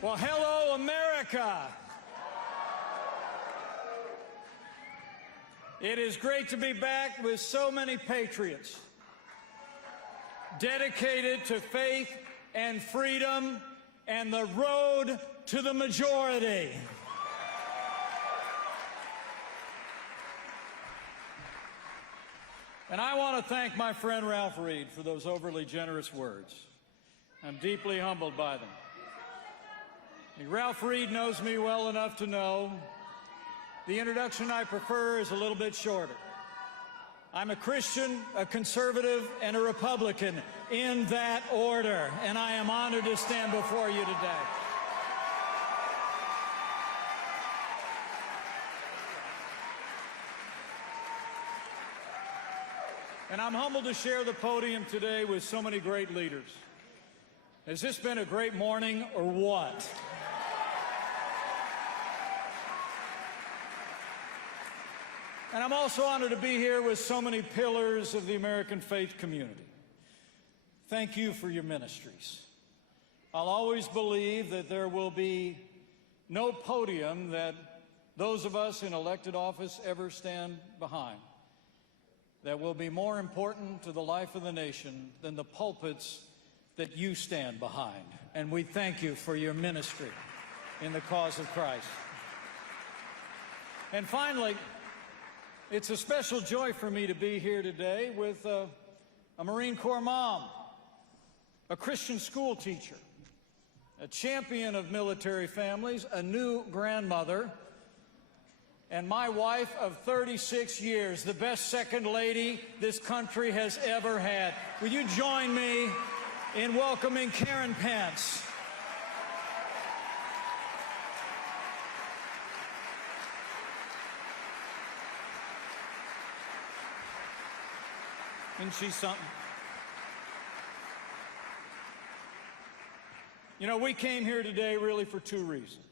Well, hello, America. It is great to be back with so many patriots dedicated to faith and freedom and the road to the majority. And I want to thank my friend Ralph Reed for those overly generous words. I'm deeply humbled by them. Ralph Reed knows me well enough to know the introduction I prefer is a little bit shorter. I'm a Christian, a conservative, and a Republican in that order, and I am honored to stand before you today. And I'm humbled to share the podium today with so many great leaders. Has this been a great morning or what? And I'm also honored to be here with so many pillars of the American faith community. Thank you for your ministries. I'll always believe that there will be no podium that those of us in elected office ever stand behind that will be more important to the life of the nation than the pulpits that you stand behind. And we thank you for your ministry in the cause of Christ. And finally, it's a special joy for me to be here today with a Marine Corps mom, a Christian school teacher, a champion of military families, a new grandmother, and my wife of 36 years, the best second lady this country has ever had. Will you join me in welcoming Karen Pence? Isn't she something? You know, we came here today really for two reasons.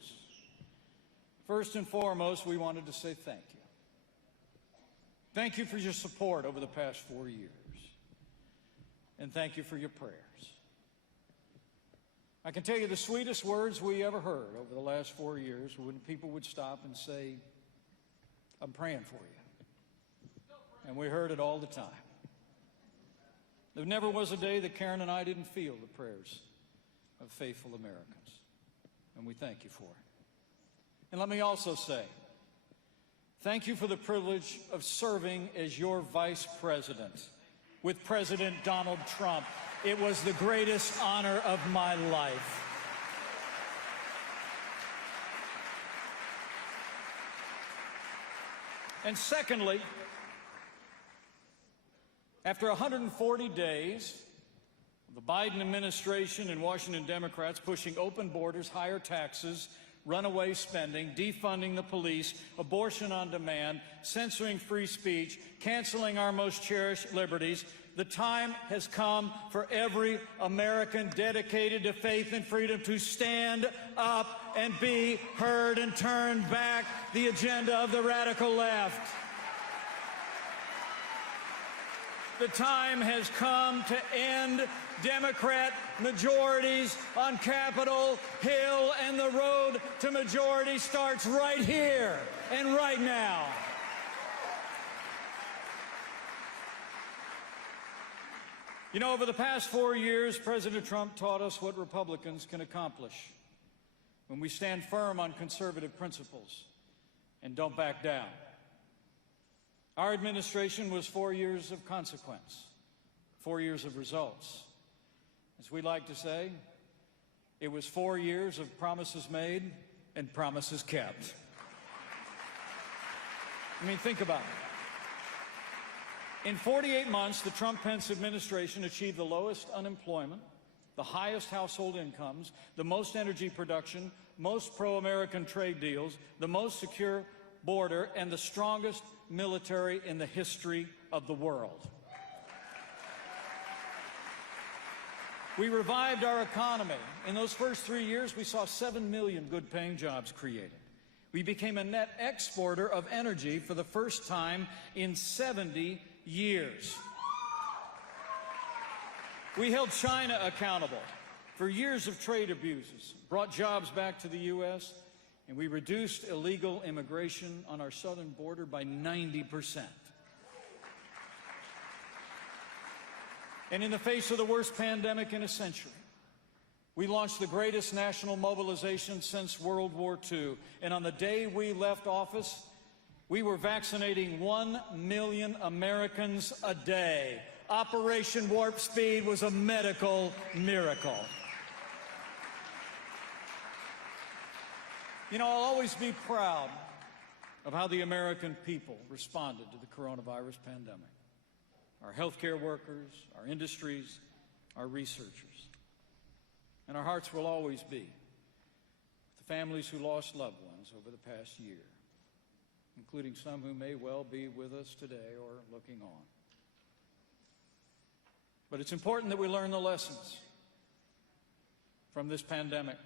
First and foremost, we wanted to say thank you. Thank you for your support over the past 4 years. And thank you for your prayers. I can tell you the sweetest words we ever heard over the last 4 years when people would stop and say, "I'm praying for you." And we heard it all the time. There never was a day that Karen and I didn't feel the prayers of faithful Americans. And we thank you for it. And let me also say, thank you for the privilege of serving as your vice president with President Donald Trump. It was the greatest honor of my life. And secondly, after 140 days, the Biden administration and Washington Democrats pushing open borders, higher taxes, runaway spending, defunding the police, abortion on demand, censoring free speech, canceling our most cherished liberties, the time has come for every American dedicated to faith and freedom to stand up and be heard and turn back the agenda of the radical left. The time has come to end Democrat majorities on Capitol Hill, and the road to majority starts right here and right now. You know, over the past 4 years, President Trump taught us what Republicans can accomplish when we stand firm on conservative principles and don't back down. Our administration was 4 years of consequence, 4 years of results. As we like to say, it was 4 years of promises made and promises kept. I mean, think about it. In 48 months, the Trump-Pence administration achieved the lowest unemployment, the highest household incomes, the most energy production, most pro-American trade deals, the most secure border, and the strongest military in the history of the world. We revived our economy. In those first 3 years, we saw 7 million good-paying jobs created. We became a net exporter of energy for the first time in 70 years. We held China accountable for years of trade abuses, brought jobs back to the U.S., and we reduced illegal immigration on our southern border by 90%. And in the face of the worst pandemic in a century, we launched the greatest national mobilization since World War II. And on the day we left office, we were vaccinating 1 million Americans a day. Operation Warp Speed was a medical miracle. You know, I'll always be proud of how the American people responded to the coronavirus pandemic. Our healthcare workers, our industries, our researchers. And our hearts will always be with the families who lost loved ones over the past year, including some who may well be with us today or looking on. But it's important that we learn the lessons from this pandemic.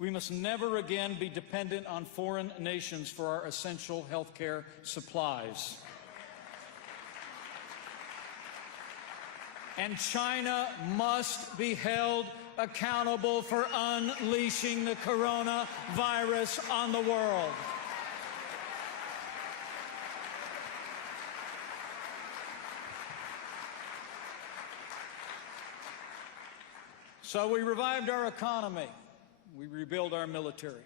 We must never again be dependent on foreign nations for our essential health care supplies. And China must be held accountable for unleashing the coronavirus on the world. So we revived our economy. We rebuilt our military.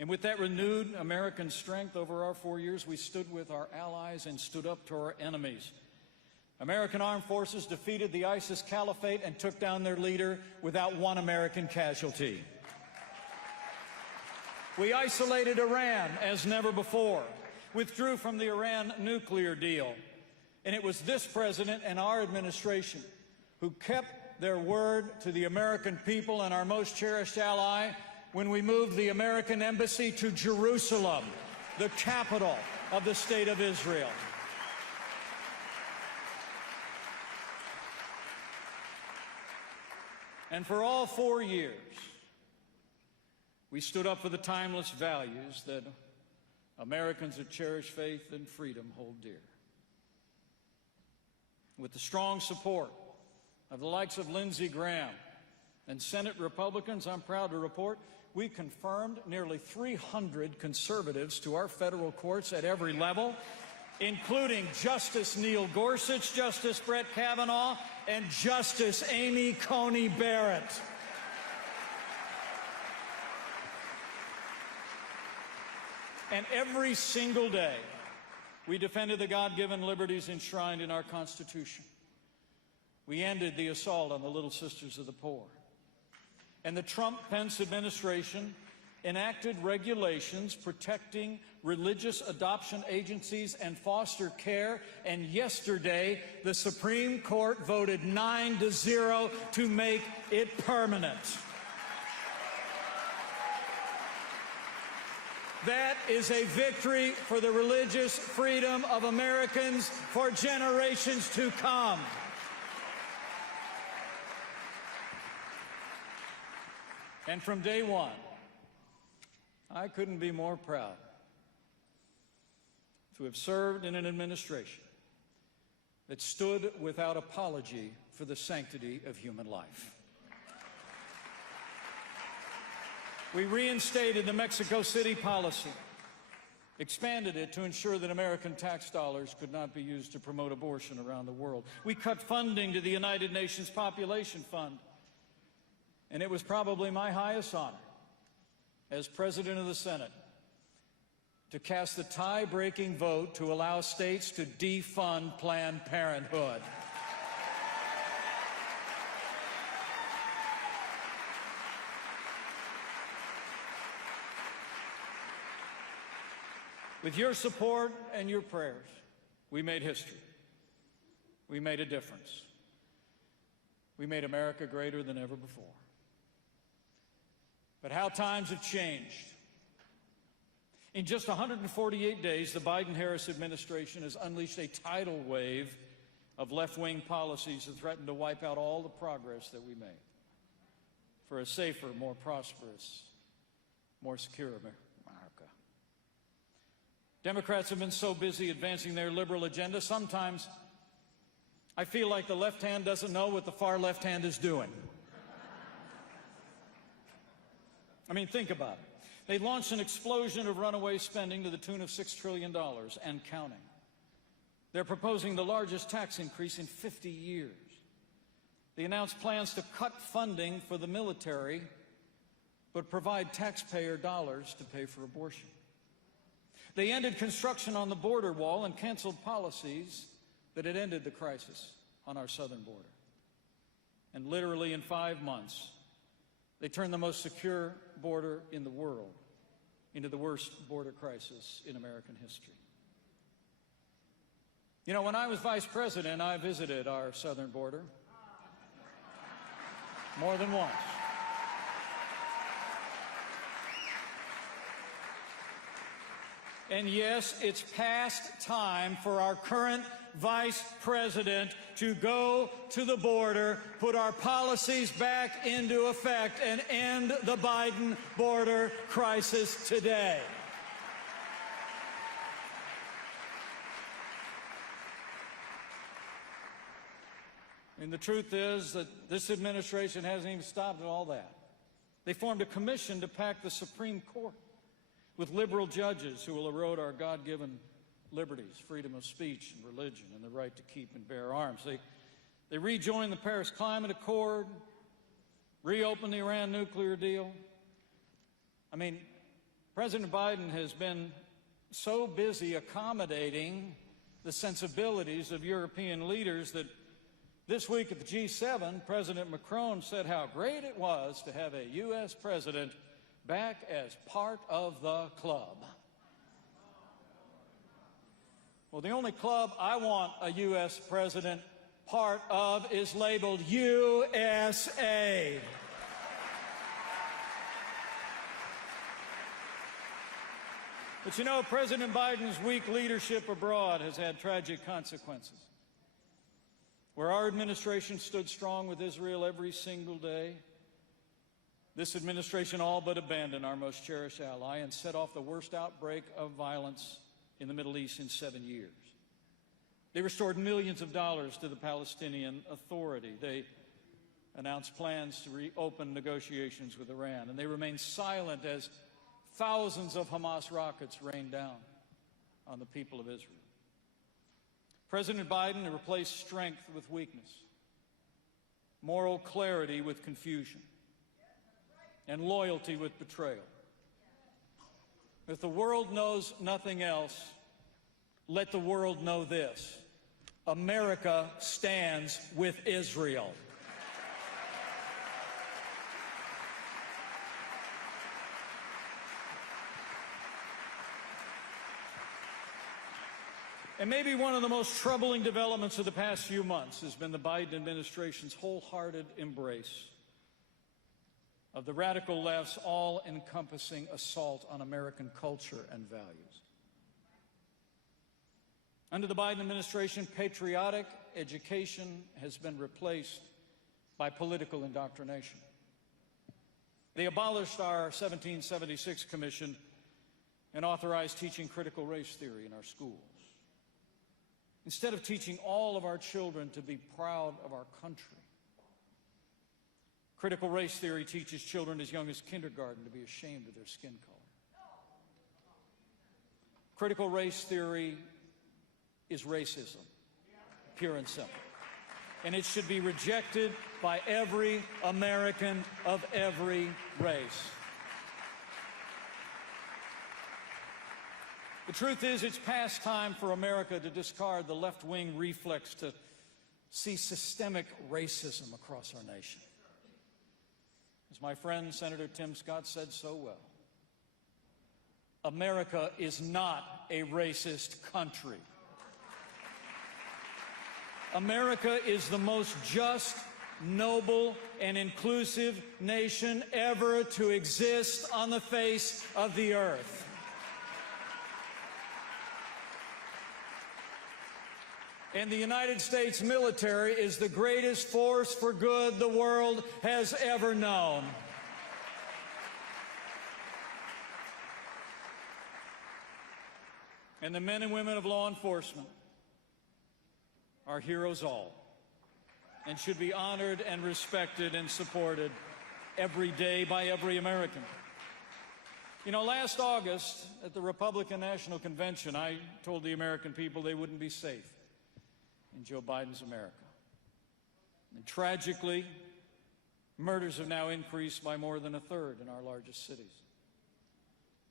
And with that renewed American strength over our 4 years, we stood with our allies and stood up to our enemies. American armed forces defeated the ISIS caliphate and took down their leader without one American casualty. We isolated Iran as never before, withdrew from the Iran nuclear deal. And it was this president and our administration who kept their word to the American people and our most cherished ally when we moved the American embassy to Jerusalem, the capital of the State of Israel. And for all 4 years, we stood up for the timeless values that Americans who cherish faith and freedom hold dear. With the strong support of the likes of Lindsey Graham and Senate Republicans, I'm proud to report, we confirmed nearly 300 conservatives to our federal courts at every level, including Justice Neil Gorsuch, Justice Brett Kavanaugh, and Justice Amy Coney Barrett. And every single day, we defended the God-given liberties enshrined in our Constitution. We ended the assault on the Little Sisters of the Poor. And the Trump-Pence administration enacted regulations protecting religious adoption agencies and foster care. And yesterday, the Supreme Court voted 9-0 to make it permanent. That is a victory for the religious freedom of Americans for generations to come. And from day one, I couldn't be more proud to have served in an administration that stood without apology for the sanctity of human life. We reinstated the Mexico City policy, expanded it to ensure that American tax dollars could not be used to promote abortion around the world. We cut funding to the United Nations Population Fund. And it was probably my highest honor as President of the Senate to cast the tie-breaking vote to allow states to defund Planned Parenthood. With your support and your prayers, we made history. We made a difference. We made America greater than ever before. But how times have changed. In just 148 days, the Biden-Harris administration has unleashed a tidal wave of left-wing policies that threaten to wipe out all the progress that we made for a safer, more prosperous, more secure America. Democrats have been so busy advancing their liberal agenda, sometimes I feel like the left hand doesn't know what the far left hand is doing. I mean, think about it. They launched an explosion of runaway spending to the tune of $6 trillion and counting. They're proposing the largest tax increase in 50 years. They announced plans to cut funding for the military, but provide taxpayer dollars to pay for abortion. They ended construction on the border wall and canceled policies that had ended the crisis on our southern border. And literally in 5 months, they turned the most secure border in the world into the worst border crisis in American history. You know, when I was vice president, I visited our southern border more than once. And yes, it's past time for our current vice president to go to the border, put our policies back into effect, and end the Biden border crisis today. And the truth is that this administration hasn't even stopped at all that. They formed a commission to pack the Supreme Court with liberal judges who will erode our God-given liberties, freedom of speech and religion, and the right to keep and bear arms. They rejoined the Paris Climate Accord, reopened the Iran nuclear deal. I mean, President Biden has been so busy accommodating the sensibilities of European leaders that this week at the G7, President Macron said how great it was to have a U.S. president back as part of the club. Well, the only club I want a U.S. president part of is labeled USA. But you know, President Biden's weak leadership abroad has had tragic consequences. Where our administration stood strong with Israel every single day, this administration all but abandoned our most cherished ally and set off the worst outbreak of violence in the Middle East in 7 years. They restored millions of dollars to the Palestinian Authority. They announced plans to reopen negotiations with Iran, and they remained silent as thousands of Hamas rockets rained down on the people of Israel. President Biden replaced strength with weakness, moral clarity with confusion, and loyalty with betrayal. If the world knows nothing else, let the world know this: America stands with Israel. And maybe one of the most troubling developments of the past few months has been the Biden administration's wholehearted embrace of the radical left's all-encompassing assault on American culture and values. Under the Biden administration, patriotic education has been replaced by political indoctrination. They abolished our 1776 Commission and authorized teaching critical race theory in our schools. Instead of teaching all of our children to be proud of our country, critical race theory teaches children as young as kindergarten to be ashamed of their skin color. Critical race theory is racism, pure and simple. And it should be rejected by every American of every race. The truth is, it's past time for America to discard the left-wing reflex to see systemic racism across our nation. As my friend Senator Tim Scott said so well, America is not a racist country. America is the most just, noble, and inclusive nation ever to exist on the face of the earth. And the United States military is the greatest force for good the world has ever known. And the men and women of law enforcement are heroes all, and should be honored and respected and supported every day by every American. You know, last August at the Republican National Convention, I told the American people they wouldn't be safe in Joe Biden's America. And tragically, murders have now increased by more than a third in our largest cities.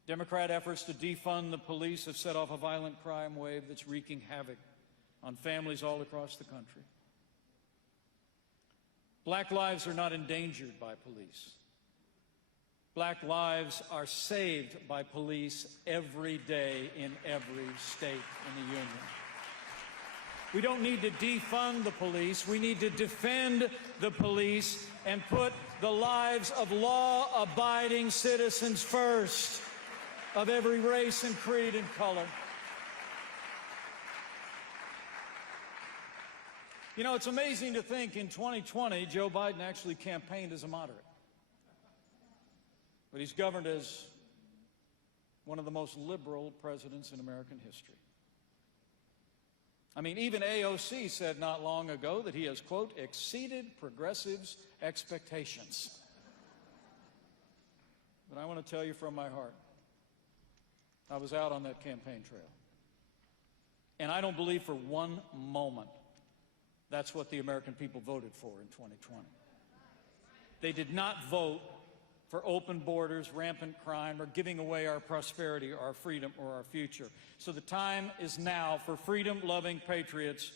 Democrat efforts to defund the police have set off a violent crime wave that's wreaking havoc on families all across the country. Black lives are not endangered by police. Black lives are saved by police every day in every state in the Union. We don't need to defund the police. We need to defend the police and put the lives of law-abiding citizens first, of every race and creed and color. You know, it's amazing to think in 2020, Joe Biden actually campaigned as a moderate. But he's governed as one of the most liberal presidents in American history. I mean, even AOC said not long ago that he has, quote, exceeded progressives' expectations. But I want to tell you from my heart, I was out on that campaign trail. And I don't believe for one moment that's what the American people voted for in 2020. They did not vote for open borders, rampant crime, or giving away our prosperity, or our freedom, or our future. So the time is now for freedom-loving patriots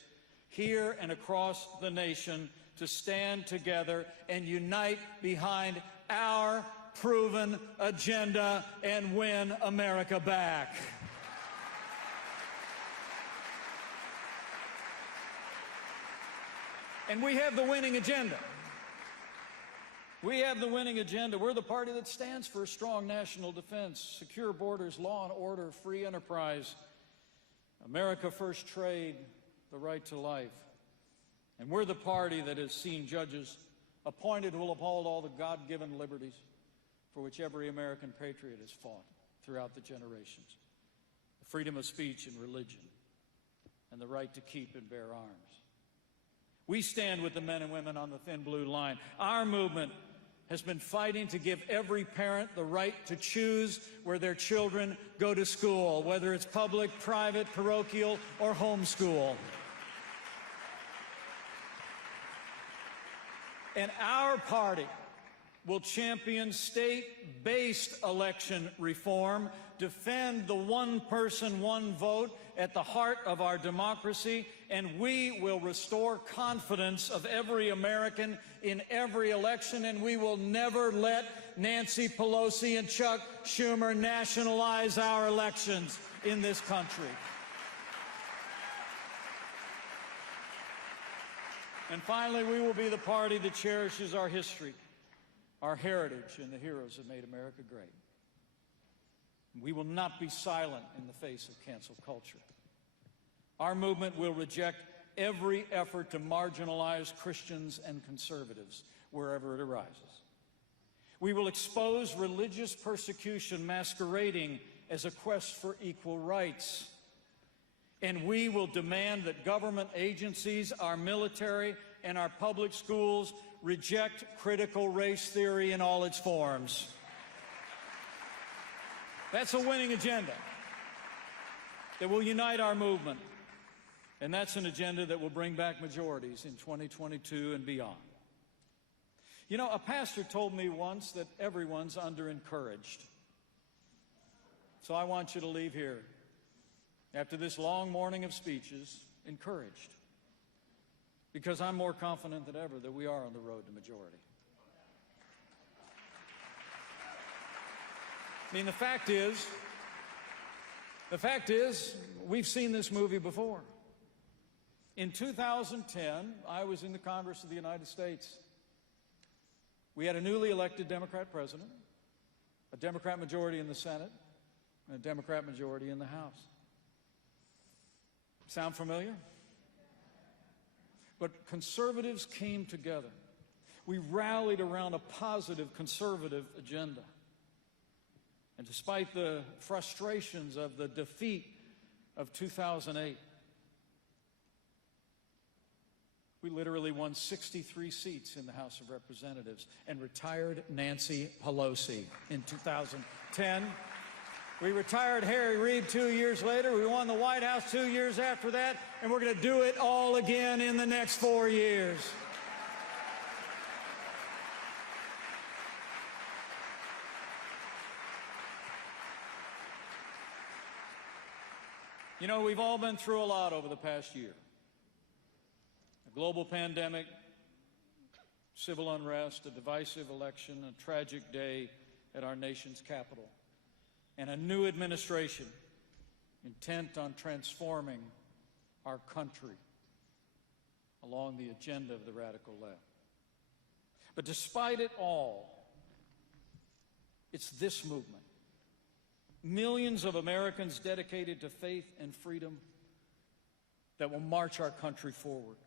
here and across the nation to stand together and unite behind our proven agenda and win America back. And we have the winning agenda. We have the winning agenda. We're the party that stands for a strong national defense, secure borders, law and order, free enterprise, America first trade, the right to life. And we're the party that has seen judges appointed who will uphold all the God-given liberties for which every American patriot has fought throughout the generations. The freedom of speech and religion, and the right to keep and bear arms. We stand with the men and women on the thin blue line. Our movement has been fighting to give every parent the right to choose where their children go to school, whether it's public, private, parochial, or homeschool. And our party will champion state-based election reform, defend the one person, one vote at the heart of our democracy, and we will restore confidence of every American in every election, and we will never let Nancy Pelosi and Chuck Schumer nationalize our elections in this country. And finally, we will be the party that cherishes our history, our heritage, and the heroes that made America great. We will not be silent in the face of cancel culture. Our movement will reject every effort to marginalize Christians and conservatives wherever it arises. We will expose religious persecution masquerading as a quest for equal rights. And we will demand that government agencies, our military, and our public schools reject critical race theory in all its forms. That's a winning agenda that will unite our movement. And that's an agenda that will bring back majorities in 2022 and beyond. You know, a pastor told me once that everyone's under-encouraged. So I want you to leave here, after this long morning of speeches, encouraged. Because I'm more confident than ever that we are on the road to majority. I mean, the fact is, we've seen this movie before. In 2010, I was in the Congress of the United States. We had a newly elected Democrat president, a Democrat majority in the Senate, and a Democrat majority in the House. Sound familiar? But conservatives came together. We rallied around a positive conservative agenda. And despite the frustrations of the defeat of 2008, we literally won 63 seats in the House of Representatives and retired Nancy Pelosi in 2010. 10. We retired Harry Reid 2 years later. We won the White House 2 years after that, and we're going to do it all again in the next 4 years. You know, we've all been through a lot over the past year. A global pandemic, civil unrest, a divisive election, a tragic day at our nation's capital, and a new administration intent on transforming our country along the agenda of the radical left. But despite it all, it's this movement, millions of Americans dedicated to faith and freedom, that will march our country forward.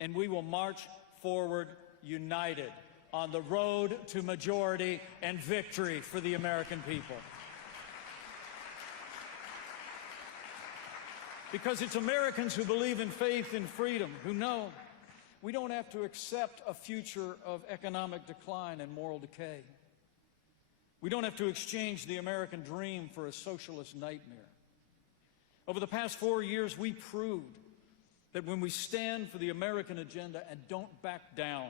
And we will march forward united on the road to majority and victory for the American people. Because it's Americans who believe in faith and freedom, who know we don't have to accept a future of economic decline and moral decay. We don't have to exchange the American dream for a socialist nightmare. Over the past 4 years, we proved that when we stand for the American agenda and don't back down,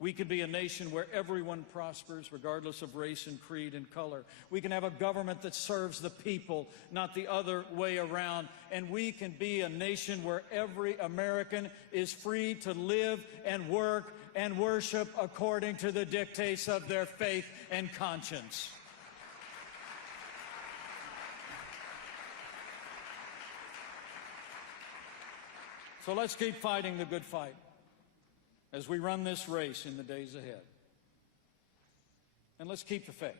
we can be a nation where everyone prospers, regardless of race and creed and color. We can have a government that serves the people, not the other way around. And we can be a nation where every American is free to live and work and worship according to the dictates of their faith and conscience. So let's keep fighting the good fight as we run this race in the days ahead. And let's keep the faith.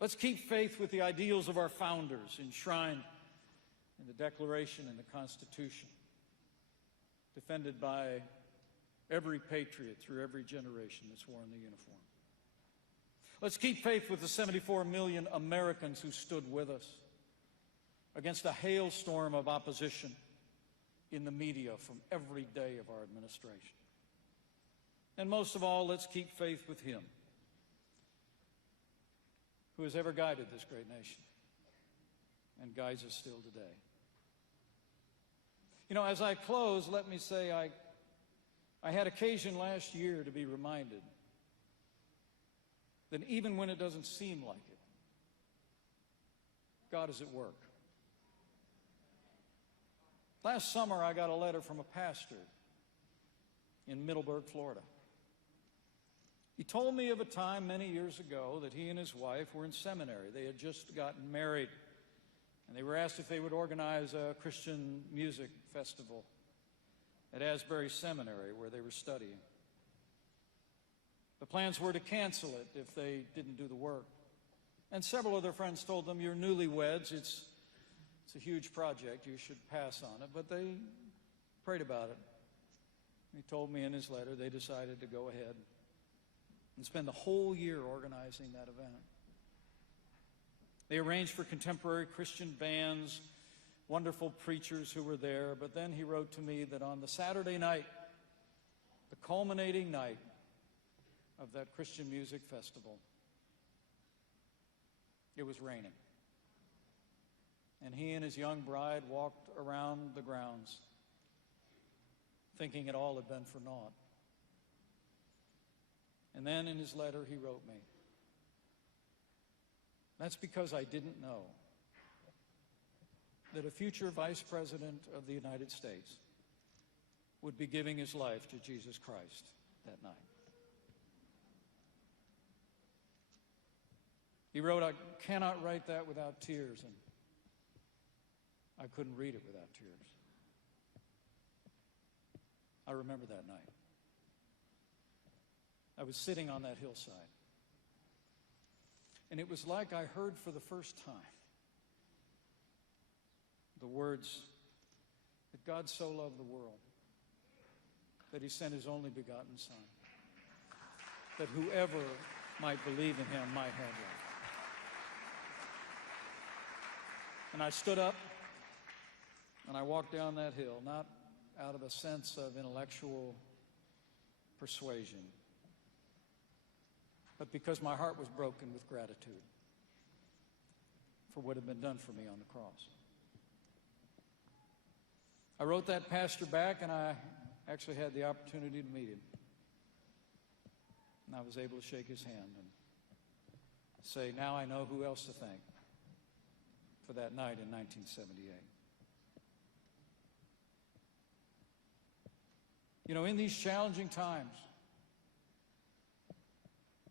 Let's keep faith with the ideals of our founders enshrined in the Declaration and the Constitution, defended by every patriot through every generation that's worn the uniform. Let's keep faith with the 74 million Americans who stood with us against a hailstorm of opposition in the media from every day of our administration. And most of all, let's keep faith with Him who has ever guided this great nation and guides us still today. You know, as I close, let me say I had occasion last year to be reminded that even when it doesn't seem like it, God is at work. Last summer, I got a letter from a pastor in Middleburg, Florida. He told me of a time many years ago that he and his wife were in seminary. They had just gotten married, and they were asked if they would organize a Christian music festival at Asbury Seminary, where they were studying. The plans were to cancel it if they didn't do the work. And several of their friends told them, "You're newlyweds, it's a huge project, you should pass on it." But they prayed about it. He told me in his letter they decided to go ahead and spend the whole year organizing that event. They arranged for contemporary Christian bands, wonderful preachers who were there, but then he wrote to me that on the Saturday night, the culminating night of that Christian music festival, it was raining. And he and his young bride walked around the grounds thinking it all had been for naught. And then in his letter he wrote me, "That's because I didn't know that a future Vice President of the United States would be giving his life to Jesus Christ that night." He wrote, "I cannot write that without tears," and I couldn't read it without tears. I remember that night. I was sitting on that hillside, and it was like I heard for the first time the words that God so loved the world that He sent His only begotten Son, that whoever might believe in Him might have life. And I stood up and I walked down that hill, not out of a sense of intellectual persuasion, but because my heart was broken with gratitude for what had been done for me on the cross. I wrote that pastor back, and I actually had the opportunity to meet him. And I was able to shake his hand and say, now I know who else to thank for that night in 1978. You know, in these challenging times,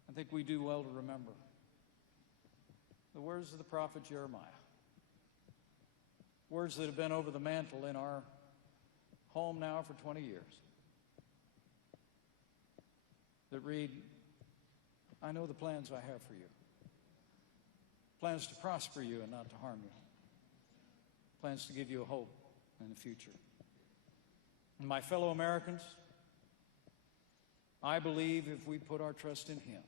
I think we do well to remember the words of the prophet Jeremiah. Words that have been over the mantle in our home now for 20 years. That read, I know the plans I have for you. Plans to prosper you and not to harm you. Plans to give you a hope in the future. And my fellow Americans, I believe if we put our trust in Him,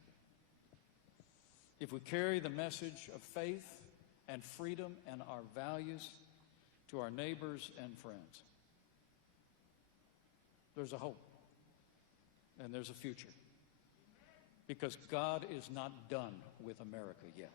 if we carry the message of faith and freedom and our values to our neighbors and friends, there's a hope and there's a future. Because God is not done with America yet.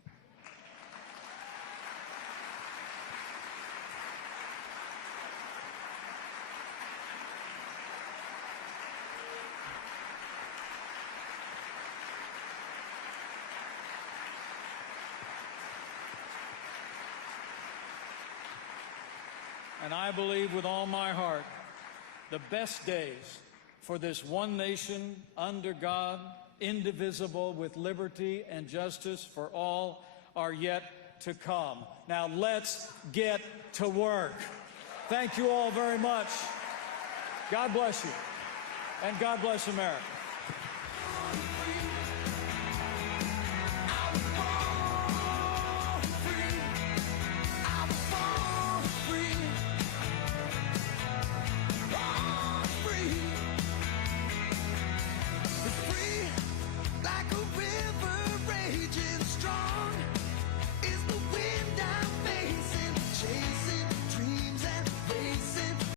And I believe with all my heart, the best days for this one nation under God, indivisible, with liberty and justice for all, are yet to come. Now let's get to work. Thank you all very much. God bless you, and God bless America.